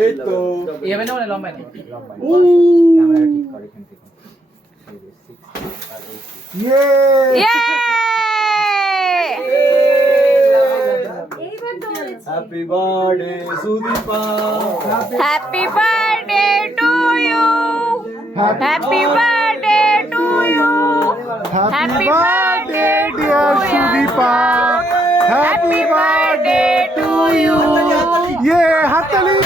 এই তো এভাবে না লম্বা না ক্যামেরা ঠিক করে এখান থেকে happy birthday Sudipa happy birthday to you happy birthday to you happy birthday dear Sudipa happy birthday to you ইয়ে হাততালি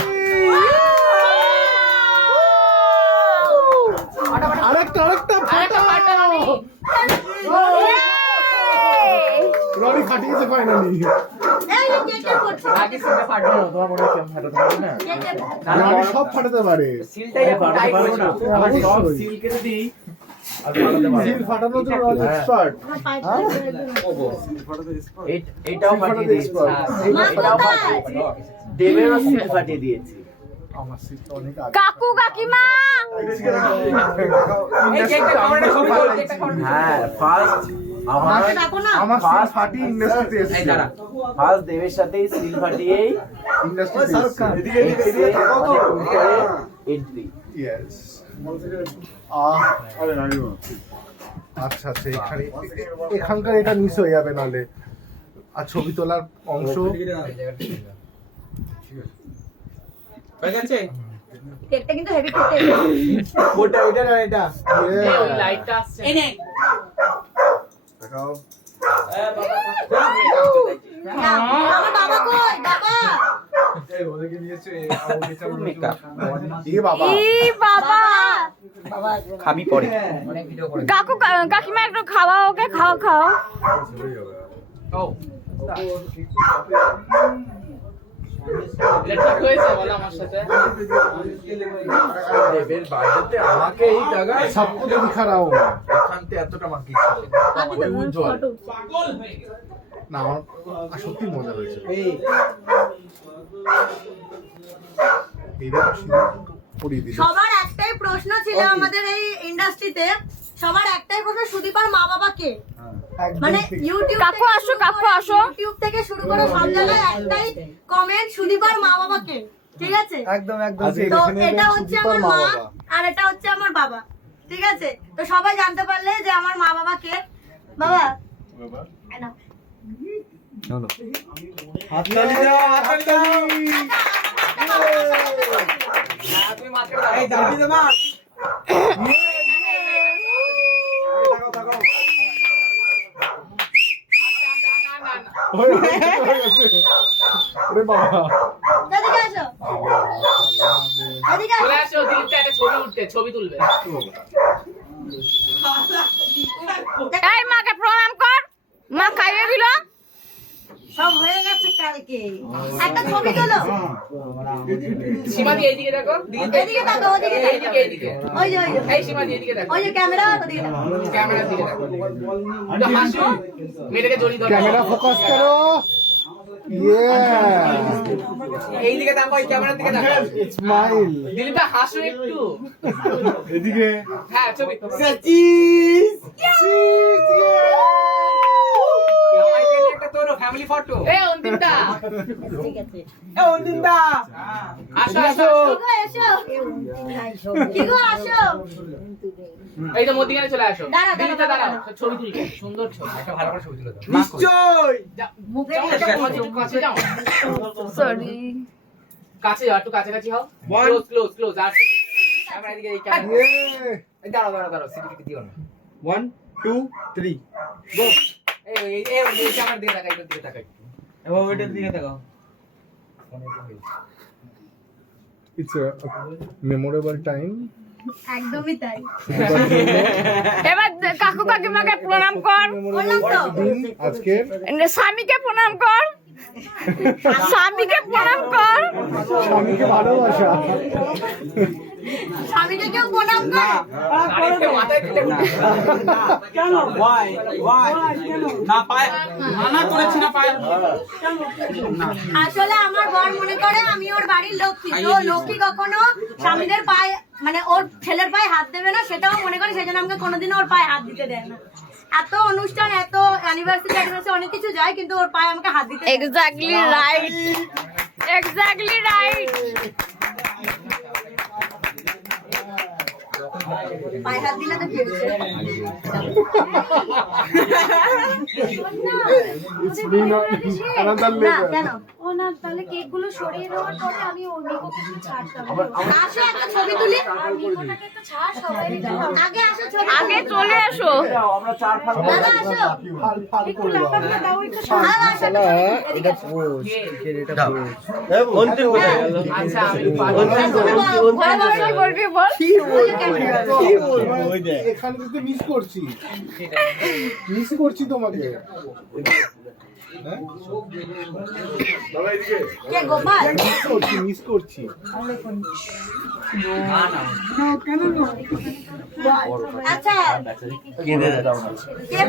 আরেকটা ফাটাও রনি ফাটিয়েছে ফাইনালি আগে সিলটা ফাটলো তোমার মনে হয় ফাটাতে পারবে না রনি সব ফাটাতে পারে সিলটাই ফাটাতে পারবো না আমি সব সিল কেটে দিই আর ফাটাতে পারবো সিল ফাটানো তো রনি এক্সপার্ট এটাও ফাটিয়ে দিয়েছি এটাও ফাটিয়ে দেবেরও সিল ফাটিয়ে দিয়েছি আমার সিল তো অনেক আগে কাকু কাকিমা এই কেকটা কামড়ে ছবি তোল কেকটা কামড়ে হ্যাঁ ফার্স্ট আমার সিল ফাটিয়ে ইন্ডাস্ট্রিতে এই এসেছে দাঁড়া ফার্স্ট দেবের সাথেই সিল ফাটিয়েই ইন্ডাস্ট্রিতে এন্ট্রি ইয়েস আচ্ছা আচ্ছা এখানকার এটা মিস হয়ে যাবে নালে আর ছবি তোলার অংশ হয়ে গেছে কেকটা কিন্তু হেভি খেতে ওটা এটা না এটা এই ওই লাইটটা আসছে এনে দেখাও আমার বাবা কই বাবা এই ওদেরকে নিয়েছে মেকআপ এই বাবা ই বাবা খাবি পরে অনেক ভিডিও করে কাকু কাকিমা একটু খাওয়া ওকে খাও খাও ও এটা ঠিক হয়েছে বলো আমার সাথে দেবের বাড়িতে আমাকে এই জায়গায় सबको तो दिखा रहा हूँ এখানতে এতটা বাকি ছিল ওই উজ্জ্বল না আমার সত্যি মজা হয়েছে সবার একটাই প্রশ্ন ছিল আমাদের এই ইন্ডাস্ট্রিতে সবার একটাই প্রশ্ন সুদীপার মা বাবা কে মানে ইউটিউব কাকু আসো ইউটিউব থেকে শুরু করে সব জায়গায় একটাই কমেন্ট সুদীপার মা বাবা কে ঠিক আছে একদম তো এটা হচ্ছে আমার মা আর এটা হচ্ছে আমার বাবা ঠিক আছে তো সবাই জানতে পারলে যে আমার মা বাবা কে বাবা হাততালি দাও হাততালি তুমি মাত্র এই দাবি দে মা ওরে বাবা এদিকে আসো এদিকে চলে আসো আসো দিলটা একটা ছবি উঠতে ছবি তুলবে এই মাকে প্রণাম কর মা খাইয়ে দিল সব হয়ে গেছে কালকে একটা ছবি তোলো সীমা দি এইদিকে দেখো এদিকে তাকাও ওদিকে এইদিকে এইদিকে ওই যে এই সীমা দি এইদিকে দেখো ওই যে ক্যামেরা ওদিকে তাকাও ক্যামেরার দিকে দেখো একটু হাসো মেয়েটাকে জড়িয়ে ধরো कैमरा फोकस करो ये এইদিকে দেখো এই ক্যামেরার দিকে দেখো स्माइल দিলটা হাসো একটু এদিকে হ্যাঁ ছবি একটা তোর ফ্যামিলি ফটো এই অন্তিমটা ঠিক আছে এই অন্তিমটা আসো আসো এসো কিগো আসো এই তো মধ্যিখানে চলে আসো দাঁড়া, দিলটা দাঁড়া, দাঁড়াও ছবি তুলবে সুন্দর ছবি একটা ভালো করে ছবি তুলে দাও নিশ্চয় মুখে কাছে যাও সরি কাছে যাও একটু কাছাকাছি হও ক্লোজ ক্লোজ ক্লোজ আর ক্যামেরা দিকে এই ক্যামেরা ये দাঁড়াও সিটি দিও না 1 2 3 গো এই ক্যামেরার দিকে তাকাই একটু দিকে তাকাই এবার ওইটার দিকে তাকাও इट्स अ मेमोरेबल टाइम একদমই তাই এবার কাকু কাকিমাকে প্রণাম কর বললাম তো আজকে স্বামীকে প্রণাম কর স্বামীকে প্রণাম কর স্বামীকে ভালোবাসা স্বামীকে কেউ প্রণাম কর আরেকটা মাথায় তুলে কেন ওয়াই না পায় মানা করেছি না পায় আসলে আমার বর মনে করে আমি ওর বাড়ির লক্ষ্মী তো লক্ষ্মী কখনো স্বামীদের পায়ে মানে ওর ছেলের পায়ে হাত দেবে না সেটাও মনে করে সেজন্য আমাকে কোনোদিনও ওর পায়ে হাত দিতে দেয় না এত অনুষ্ঠান এত অ্যানিভার্সারি অনেক কিছু যায় কিন্তু ওর পায়ে আমাকে হাত দিতে exactly right It's been another না level. কেন ও না তাহলে কেকগুলো সরিয়ে দেওয়ার পরে আমি ওই মেকআপটা একটু ছাড়তাম আসো একটা ছবি তুলি আর মেকআপটাকে একটু ছাড় সবাই আগে আসো ছবি আগে চলে আসো। আমরা চার ফাল দাদা আসো ফাল একটু করে দাও। লাফাতে দাও একটু আর আসো একটা ছবি তুলি। এদিকে আসো। অন্তিম কোথায় গেল আচ্ছা আমি তুমি বলো, ঘরে বসো। কি বলবি বল? এখানে তো মিস করছি, মিস করছি তোমাকে। হ্যাঁ? কে গোপাল মিস করছি। আচ্ছা কেঁদে দাও না কে